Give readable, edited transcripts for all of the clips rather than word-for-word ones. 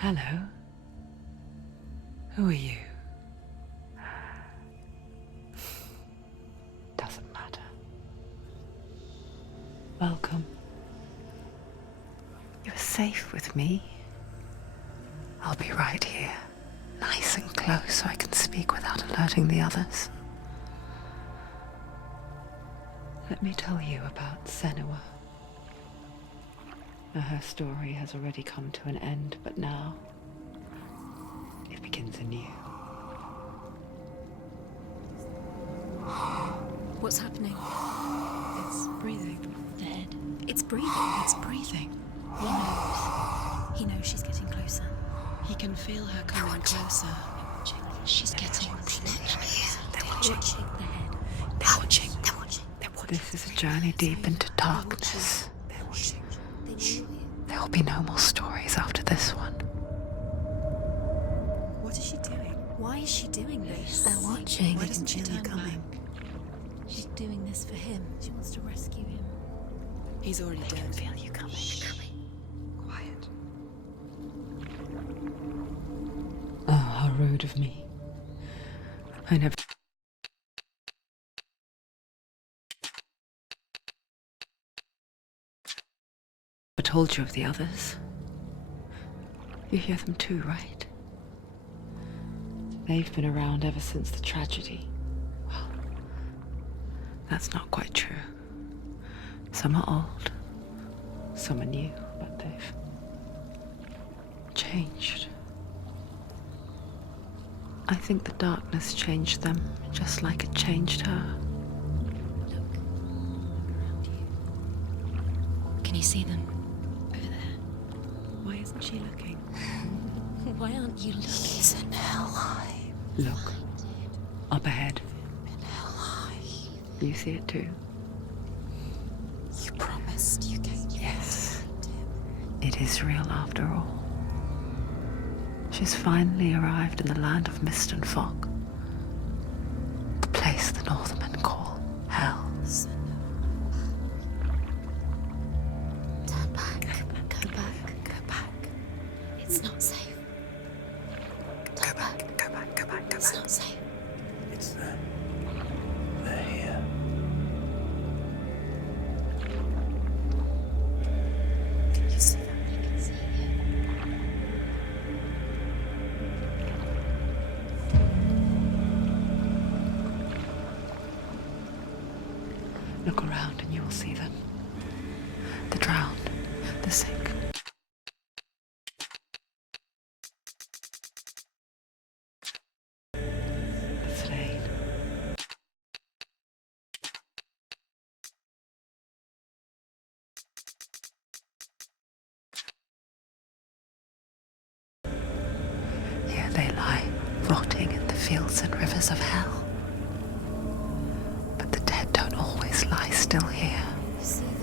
Hello. Who are you? Doesn't matter. Welcome. You're safe with me. I'll be right here, nice and close so I can speak without alerting the others. Let me tell you about Senua. Her story has already come to an end, but now it begins anew. What's happening? It's breathing. The head. It's breathing. It's breathing. He knows. He knows she's getting closer. He can feel her coming closer. She's getting closer. They're watching the head. They're watching. They're watching. This is a journey deep into darkness. They're watching. They know you. There will be no more stories after this one. What is she doing? Why is she doing this? They're watching. Why doesn't she turn back? She's doing this for him. She wants to rescue him. He's already dead. I can feel you coming. Quiet. Oh, how rude of me. I never... I told you of the others. You hear them too, right? They've been around ever since the tragedy. Well, that's not quite true. Some are old, some are new, but they've changed. I think the darkness changed them, just like it changed her. Look around you. Can you see them? Over there. Why isn't she looking? Why aren't you looking? He's in hell. Look, up ahead. In hell. You see it too? You promised you came. Yes. It is real after all. She's finally arrived in the land of mist and fog. The place the Northmen call Hell. Turn back. Go back. Go back. It's not safe. Go back. Go back, go back, go It's back. not safe. It's them. They're here. Can you see them? You can see it. Look around and you will see them. The drowned, the sick. The slain. Here they lie, rotting in the fields and rivers of hell. But the dead don't always lie still here. You see them.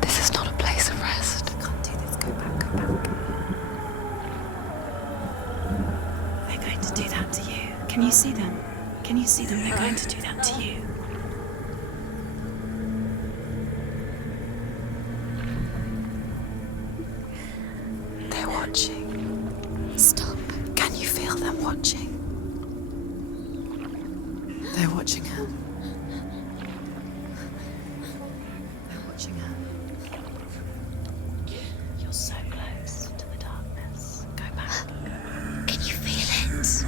This is not a place of rest. You can't do this. Go back. Go back. They're going to do that to you. Can you see them? Can you see them? They're going to do that to you. They're watching. Stop. Can you feel them watching? They're watching her. They're watching her. You're so close to the darkness. Go back. Can you feel it?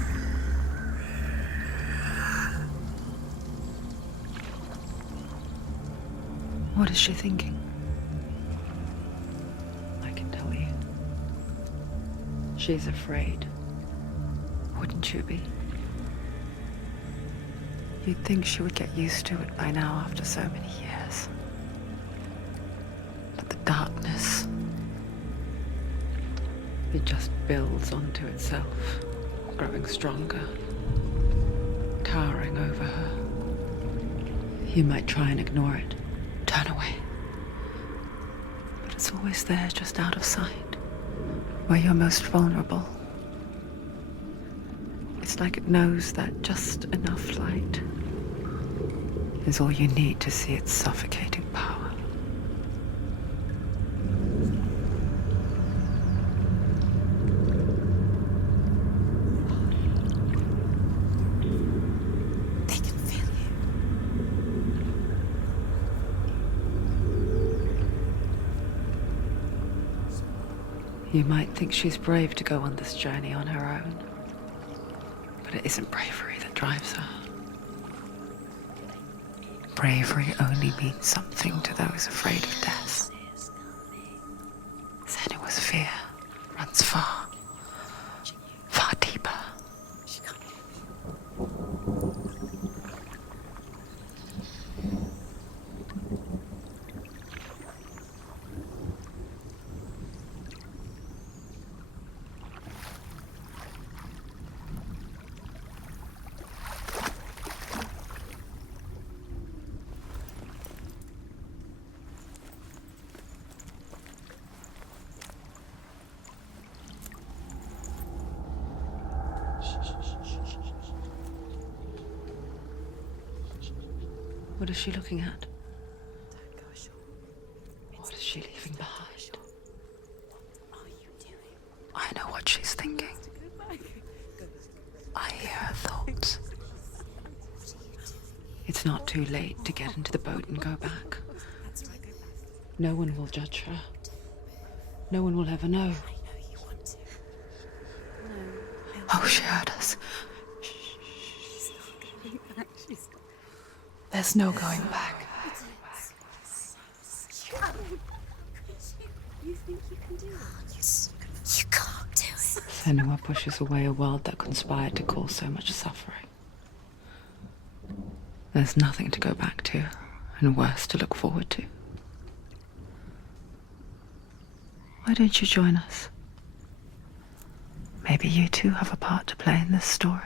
What is she thinking? I can tell you. She's afraid. Wouldn't you be? You'd think she would get used to it by now after so many years. But the darkness, it just builds onto itself, growing stronger, towering over her. You might try and ignore it, turn away. But it's always there, just out of sight, where you're most vulnerable. It's like it knows that just enough light is all you need to see its suffocating power. You might think she's brave to go on this journey on her own, but it isn't bravery that drives her. Bravery only means something to those afraid of death. Senua's fear runs far, far deeper. What is she looking at? Don't go ashore. What is she leaving behind? What are you doing? I know what she's thinking. I hear her thoughts. It's not too late to get into the boat and go back. That's right, go back. No one will judge her. No one will ever know. I know you want to. Oh, she heard us. She's not going back. She's not. There's no going back. You think you can do it? You can't do it. Senua pushes away a world that conspired to cause so much suffering. There's nothing to go back to, and worse to look forward to. Why don't you join us? Maybe you too have a part to play in this story.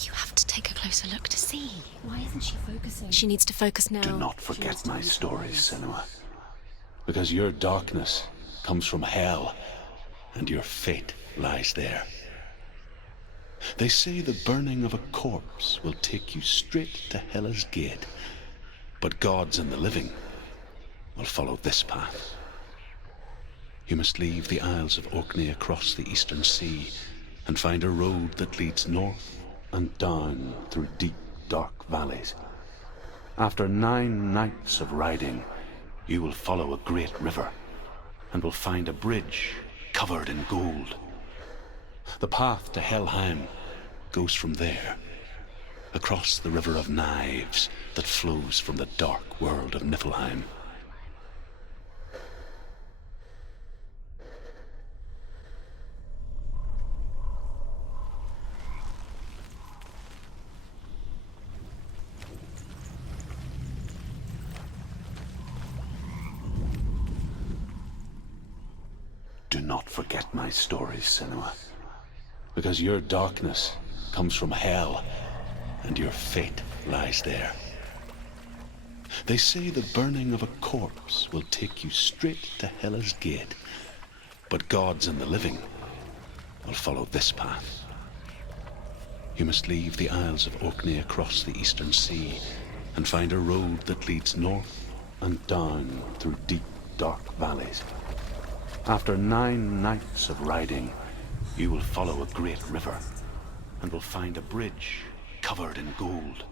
You have to take a closer look to see. Why isn't she focusing? She needs to focus now. Do not forget my stories, Senua. Because your darkness comes from hell, and your fate lies there. They say the burning of a corpse will take you straight to Hela's gate, but gods and the living will follow this path. You must leave the Isles of Orkney across the eastern sea and find a road that leads north and down through deep, dark valleys. After 9 nights of riding, you will follow a great river and will find a bridge covered in gold. The path to Helheim goes from there, across the river of knives that flows from the dark world of Niflheim. Do not forget my stories, Senua. Because your darkness comes from hell, and your fate lies there. They say the burning of a corpse will take you straight to Hela's gate, but gods and the living will follow this path. You must leave the Isles of Orkney across the eastern sea and find a road that leads north and down through deep, dark valleys. After 9 nights of riding, you will follow a great river and will find a bridge covered in gold.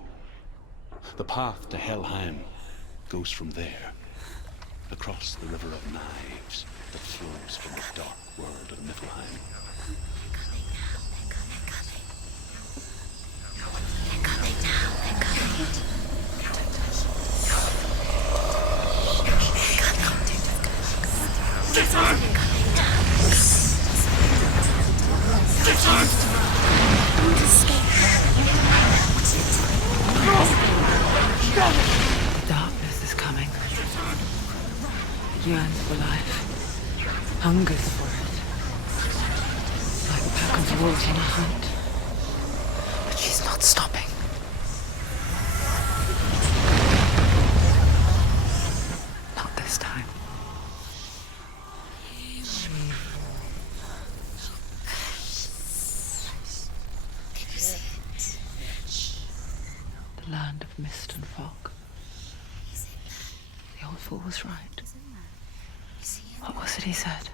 The path to Helheim goes from there, across the river of knives that flows from the dark world of Niflheim. Darkness is coming. It yearns for life, hungers for it, like a pack of wolves on a hunt. But she's not stopping. Not this time. Can you see mist and fog. The old fool was right. What was it he said?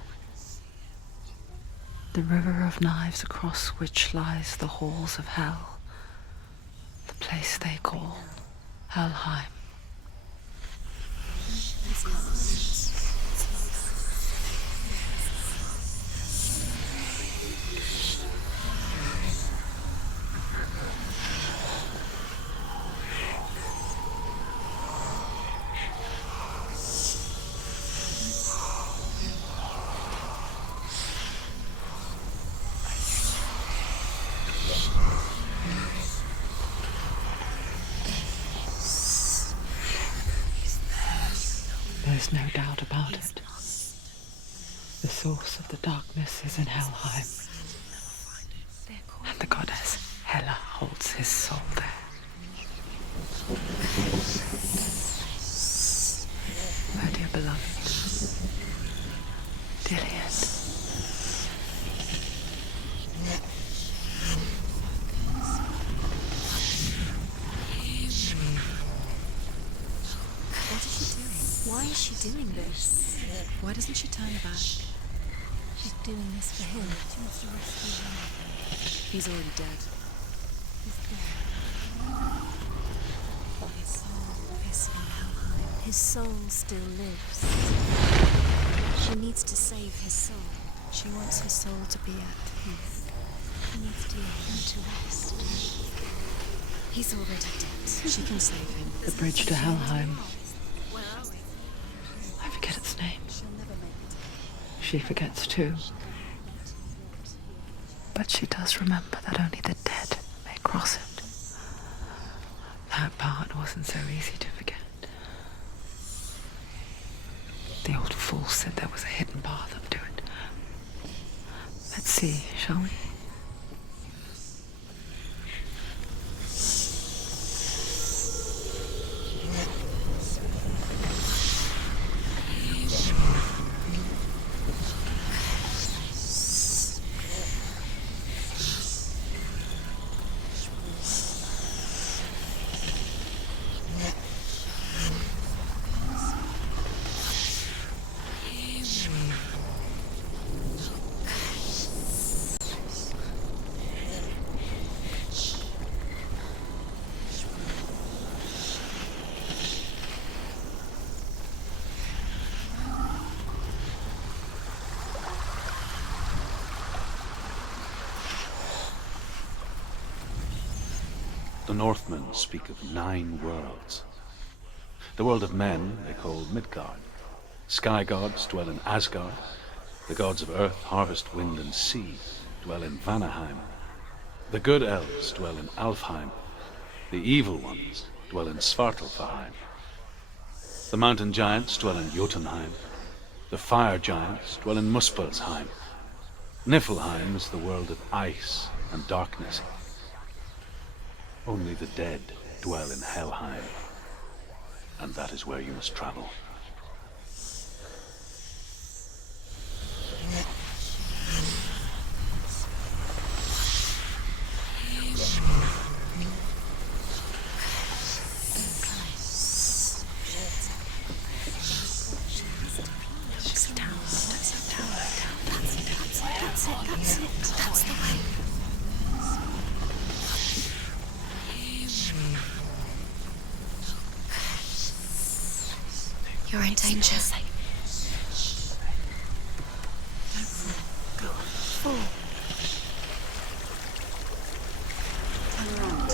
The river of knives across which lies the halls of hell. The place they call Helheim. There's no doubt about it. The source of the darkness is in Helheim. And the goddess Hela holds his soul there. My dear beloved, Diliad. Why is she doing this? Why doesn't she turn back? She's doing this for him. She wants to rescue him. He's already dead. He's dead. His soul still lives. She needs to save his soul. She wants his soul to be at peace. She needs to let him to rest. He's already dead. She can save him. The bridge to Helheim. I forget its name. She forgets too. But she does remember that only the dead may cross it. That part wasn't so easy to forget. The old fool said there was a hidden path up to it. Let's see, shall we? The Northmen speak of 9 worlds. The world of men they call Midgard. Sky gods dwell in Asgard. The gods of earth, harvest, wind, and sea dwell in Vanaheim. The good elves dwell in Alfheim. The evil ones dwell in Svartalfheim. The mountain giants dwell in Jotunheim. The fire giants dwell in Muspelheim. Niflheim is the world of ice and darkness. Only the dead dwell in Helheim, and that is where you must travel. That's the way. You're in danger. Go on. Fall. Turn around.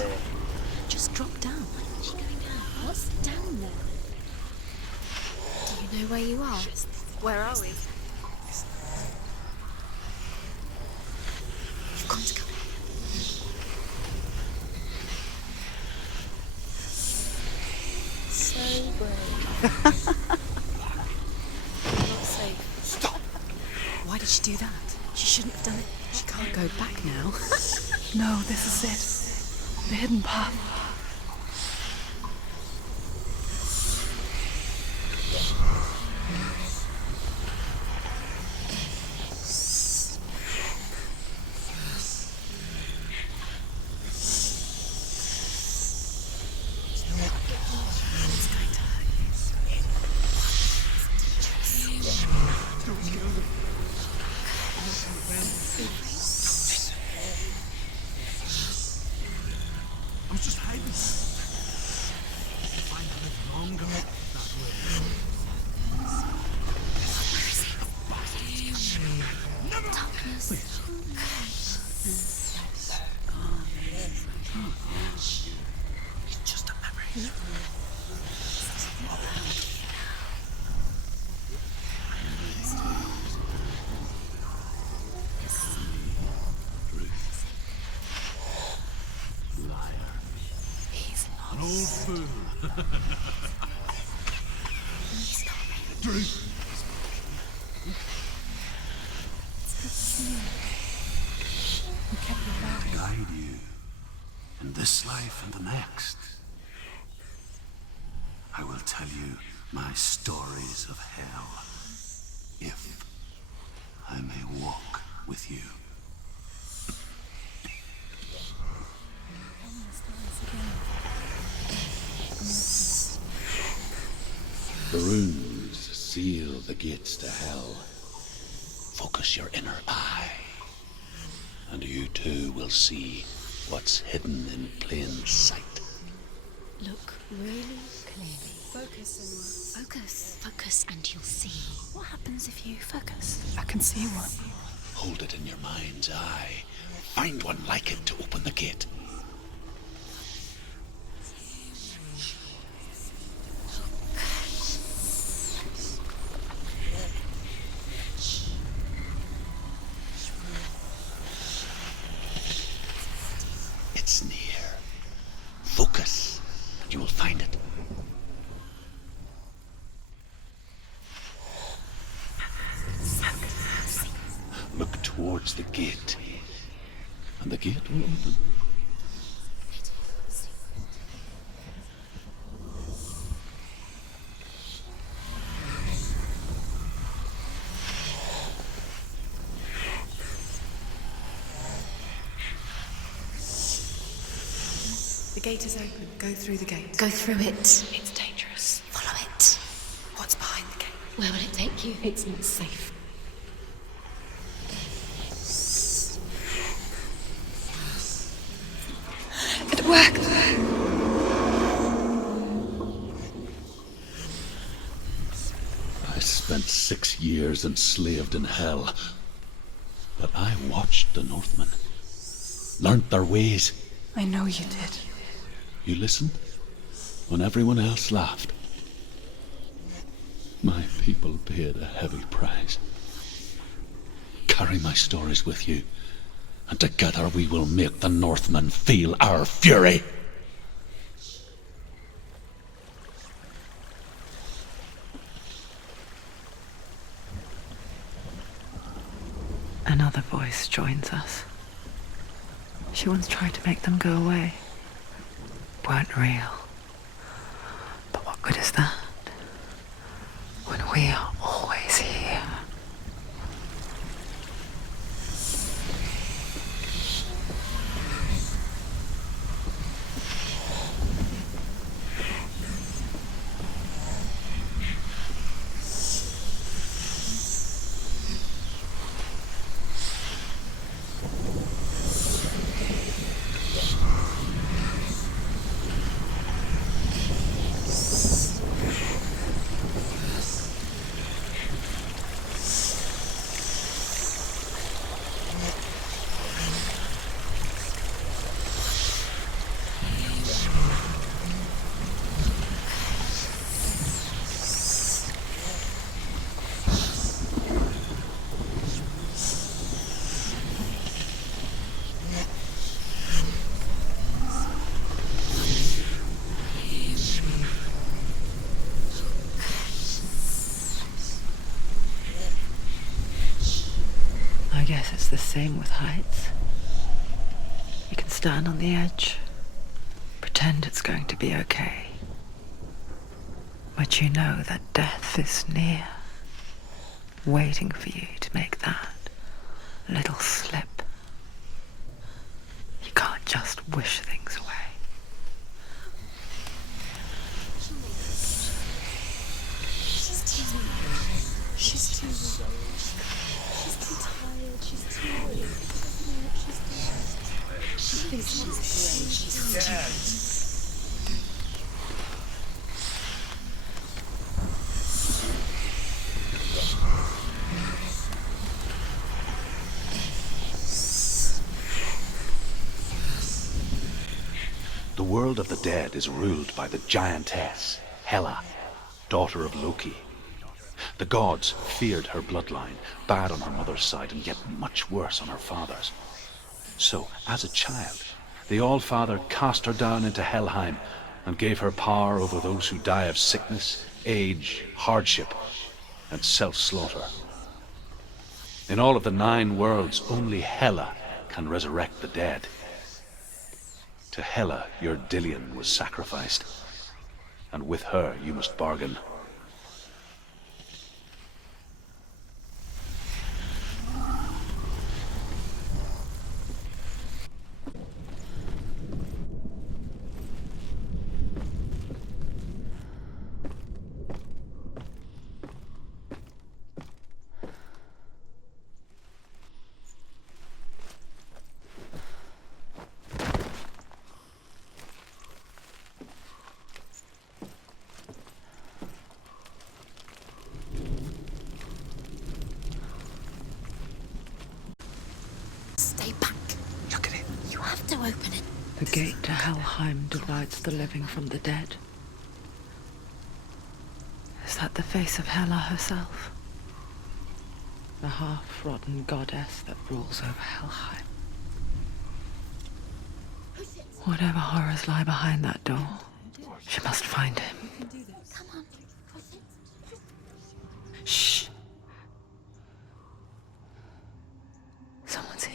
Just drop down. Why isn't she going down? What's down there? Do you know where you are? Where are we? You've got to come here. So brave. Not safe. Stop! Why did she do that? She shouldn't have done it. She can't go back now. No, this is it. The hidden path. To guide you in this life and the next. I will tell you my stories of hell, if I may walk with you. The runes seal the gates to hell. Focus your inner eye, and you too will see what's hidden in plain sight. Look really clearly. Focus, Senuas. Focus. Focus and you'll see. What happens if you focus? I can see one. Hold it in your mind's eye. Find one like it to open the gate. It's near. Focus, and you will find it. Look towards the gate, and the gate will open. The gate is open. Go through the gate. Go through it. It's dangerous. Follow it. What's behind the gate? Where will it take you? It's not safe. It worked. I spent 6 years enslaved in hell, but I watched the Northmen, learnt their ways. I know you did. You listened when everyone else laughed. My people paid a heavy price. Carry my stories with you, and together we will make the Northmen feel our fury. Another voice joins us. She once tried to make them go away. Weren't real. But what good is that when we are always here? I guess it's the same with heights. You can stand on the edge, pretend it's going to be okay. But you know that death is near, waiting for you to make that little slip. You can't just wish things away. She's too tired. She's too weak. She thinks she's great. She's dead. The world of the dead is ruled by the giantess, Hela, daughter of Loki. The gods feared her bloodline, bad on her mother's side and yet much worse on her father's. So, as a child, the All-Father cast her down into Helheim and gave her power over those who die of sickness, age, hardship, and self-slaughter. In all of the 9 worlds, only Hela can resurrect the dead. To Hela, your Dillion was sacrificed, and with her you must bargain. Stay back. Look at it. You have to open it. The gate to Helheim divides the living from the dead. Is that the face of Hela herself? The half-rotten goddess that rules over Helheim. Whatever horrors lie behind that door, she must find him. Come on. Shh. Someone's here.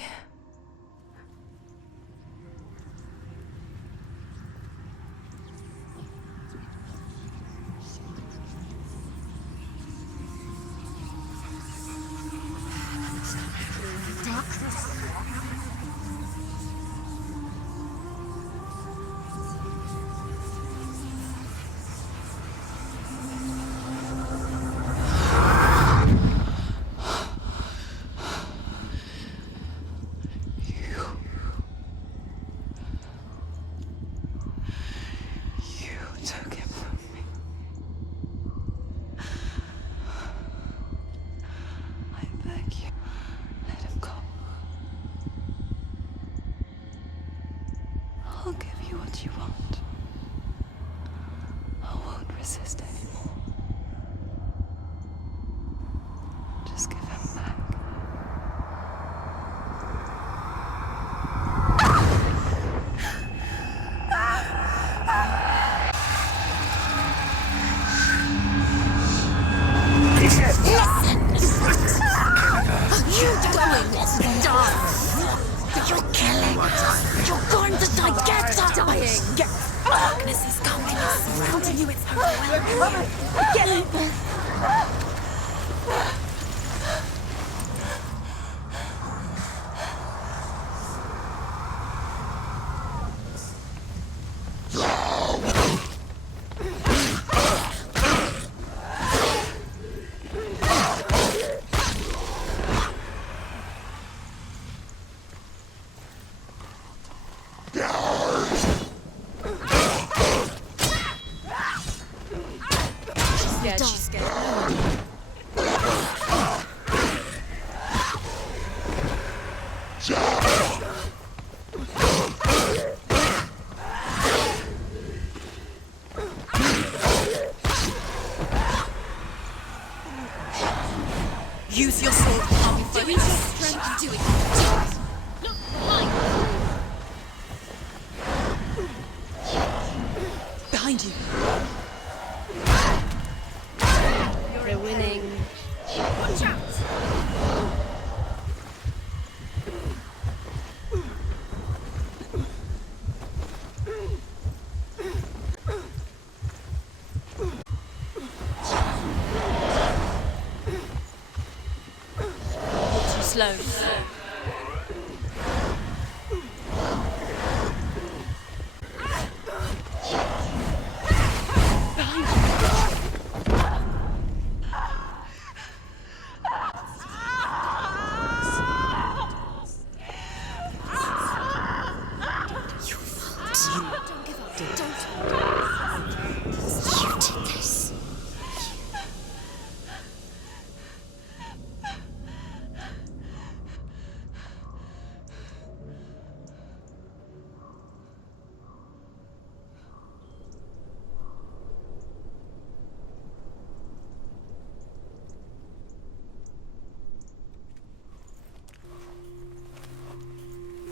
You took him from me. I beg you, let him go. I'll give you what you want. I won't resist anymore. Just give him back. You're going to die. You're killing us. You're going to die. Get dying. Darkness is coming. It's surrounding you. It's overwhelming. Get it. She's scared. Use your sword. I'll be doing your strength. Do it. Look, behind you. You're winning. Watch out! Too slow.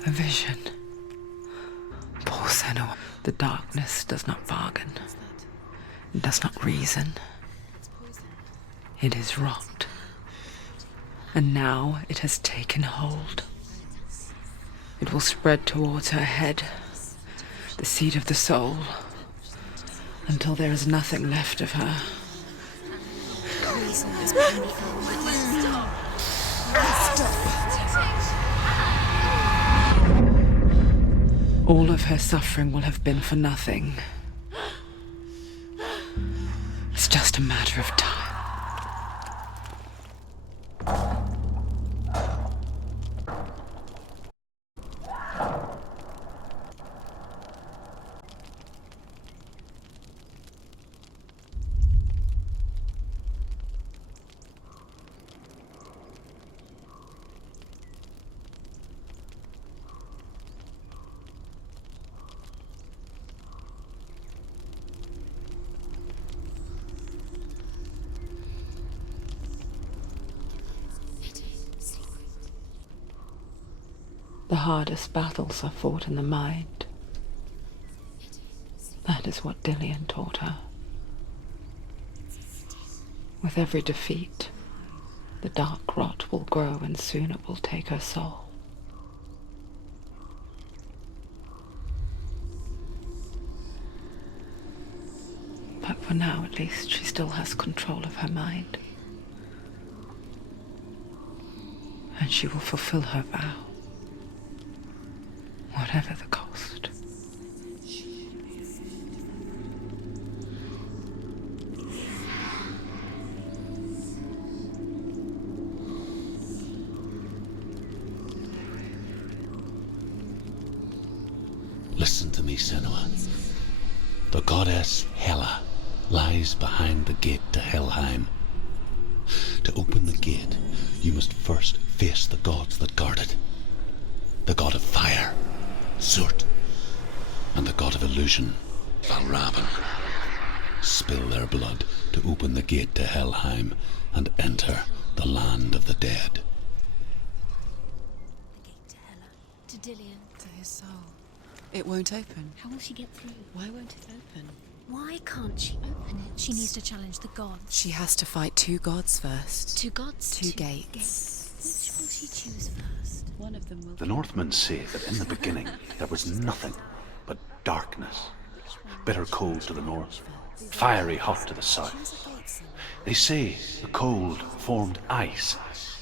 A vision. Poor Senuas. The darkness does not bargain. It does not reason. It is rot. And now it has taken hold. It will spread towards her head, the seat of the soul, until there is nothing left of her. Reason is painful. All of her suffering will have been for nothing. It's just a matter of time. The hardest battles are fought in the mind. That is what Dillian taught her. With every defeat, the dark rot will grow and soon it will take her soul. But for now, at least, she still has control of her mind. And she will fulfill her vow. Whatever the cost. Listen to me, Senua. The goddess Hela lies behind the gate to Helheim. To open the gate, you must first face the gods that guard it. The god of fire, Surt, and the god of illusion, Valravan. Spill their blood to open the gate to Helheim and enter the land of the dead. The gate to Hela. To Dillian. To his soul. It won't open. How will she get through? Why won't it open? Why can't she open it? She needs to challenge the gods. She has to fight 2 gods first. 2 gods? 2 gates. Which will she choose first? One of them will... The Northmen say that in the beginning there was nothing but darkness. Bitter cold to the north, fiery hot to the south. They say the cold formed ice,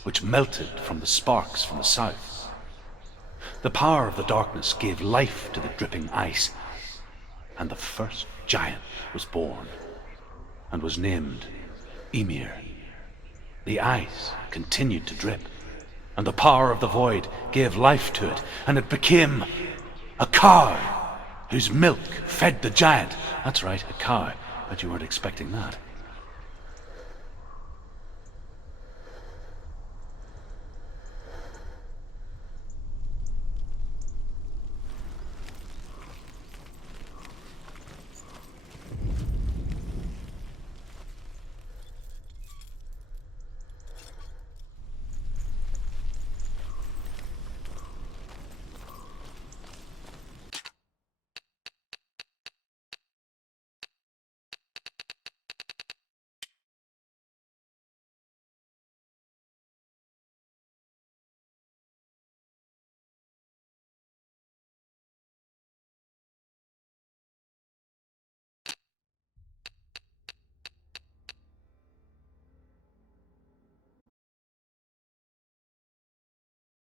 which melted from the sparks from the south. The power of the darkness gave life to the dripping ice, and the first giant was born, and was named Ymir. The ice continued to drip, and the power of the void gave life to it, and it became a cow, whose milk fed the giant. That's right, a cow, but you weren't expecting that.